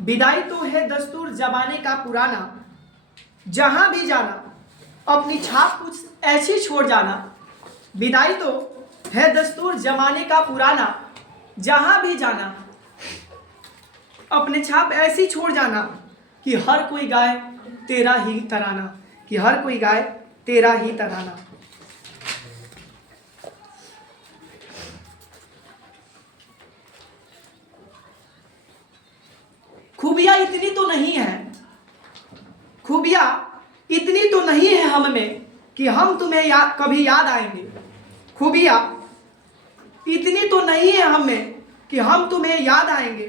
विदाई तो है दस्तूर जमाने का पुराना, जहां भी जाना अपनी छाप कुछ ऐसी छोड़ जाना। विदाई तो है दस्तूर जमाने का पुराना, जहां भी जाना अपने छाप ऐसी छोड़ जाना कि हर कोई गाए तेरा ही तराना, कि हर कोई गाए तेरा ही तराना। खूबियां इतनी तो नहीं है, खूबियां इतनी तो नहीं है हम में कि हम तुम्हें कभी याद आएंगे। खूबियां इतनी तो नहीं है हम में कि हम तुम्हें याद आएंगे,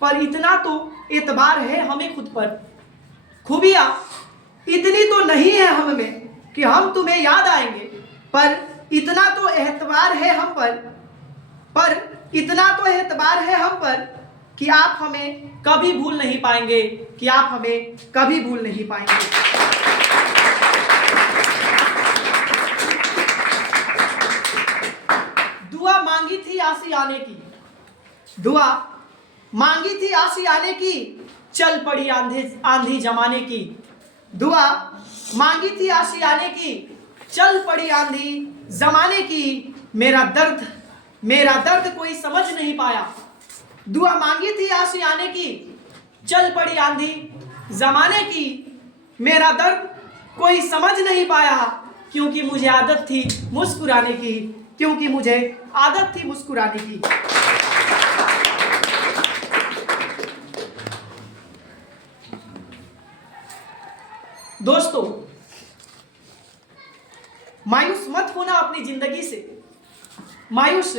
पर इतना तो एतबार है हमें खुद पर। खूबियां इतनी तो नहीं है हम में कि हम तुम्हें याद आएंगे, पर इतना तो एतबार है हम पर इतना तो एतबार है हम पर कि आप हमें कभी भूल नहीं पाएंगे, कि आप हमें कभी भूल नहीं पाएंगे। दुआ मांगी थी आशियाने की, दुआ मांगी थी आशियाने की, चल पड़ी आंधी जमाने की। दुआ मांगी थी आशियाने की, चल पड़ी आंधी जमाने की। मेरा दर्द कोई समझ नहीं पाया। दुआ मांगी थी आशियाने की, चल पड़ी आंधी जमाने की। मेरा दर्द कोई समझ नहीं पाया, क्योंकि मुझे आदत थी मुस्कुराने की, क्योंकि मुझे आदत थी मुस्कुराने की। दोस्तों, मायूस मत होना अपनी जिंदगी से, मायूस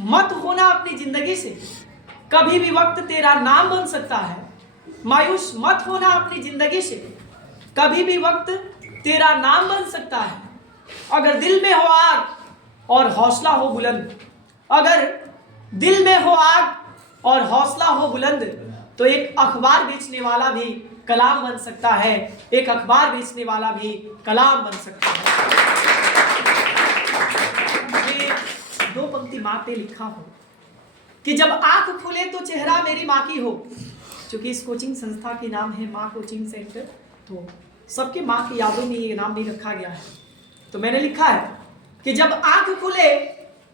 मत होना अपनी जिंदगी से। कभी भी वक्त तेरा नाम बन सकता है। मायूस मत होना अपनी जिंदगी से, कभी भी वक्त तेरा नाम बन सकता है। अगर दिल में हो आग और हौसला हो बुलंद, अगर दिल में हो आग और हौसला हो बुलंद, तो एक अखबार बेचने वाला भी कलाम बन सकता है। एक अखबार बेचने वाला भी कलाम बन सकता है। ये दो पंक्ति माँ पे लिखा हो कि जब आंख खुले तो चेहरा मेरी माँ की हो। चूंकि इस कोचिंग संस्था की नाम है माँ कोचिंग सेंटर, तो सबके माँ की यादों में ये नाम भी रखा गया है। तो मैंने लिखा है कि जब आंख खुले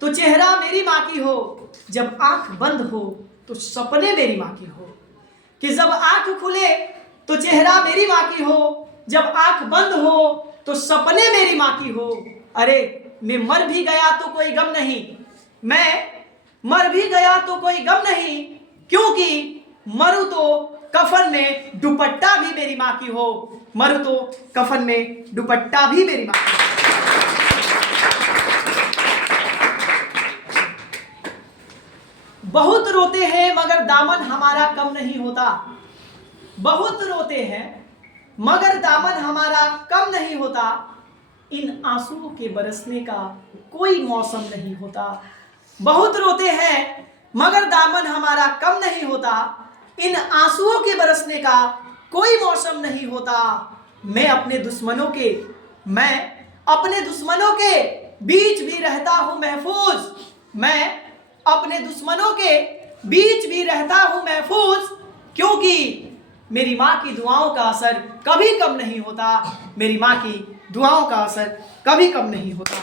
तो चेहरा मेरी माँ की हो, जब आंख बंद हो तो सपने मेरी माँ की हो। कि जब आंख खुले तो चेहरा मेरी माँ की हो, जब आंख बंद हो तो सपने मेरी माँ की हो। अरे मैं मर भी गया तो कोई गम नहीं, मैं मर भी गया तो कोई गम नहीं, क्योंकि मरूं तो कफन में दुपट्टा भी मेरी माँ की हो। मरूं तो कफन में दुपट्टा भी मेरी माँ की हो। बहुत रोते हैं मगर दामन हमारा कम नहीं होता। बहुत रोते हैं मगर दामन हमारा कम नहीं होता। इन आंसुओं के बरसने का कोई मौसम नहीं होता। बहुत रोते हैं मगर दामन हमारा कम नहीं होता। इन आंसुओं के बरसने का कोई मौसम नहीं होता। मैं अपने दुश्मनों के बीच भी रहता हूँ महफूज। मैं अपने दुश्मनों के बीच भी रहता हूँ महफूज, क्योंकि मेरी माँ की दुआओं का असर कभी कम नहीं होता। मेरी माँ की दुआओं का असर कभी कम नहीं होता।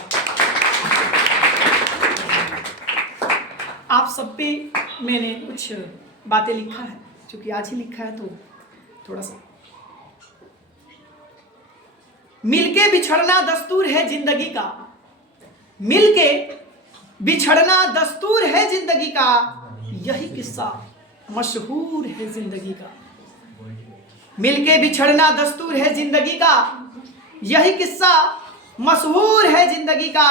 आप सब पे मैंने कुछ बातें लिखा है, क्योंकि आज ही लिखा है तो थोड़ा सा। मिलके बिछड़ना दस्तूर है जिंदगी का, मिलके बिछड़ना दस्तूर है जिंदगी का। यही किस्सा मशहूर है जिंदगी का। मिलके बिछड़ना दस्तूर है जिंदगी का, यही किस्सा मशहूर है जिंदगी का।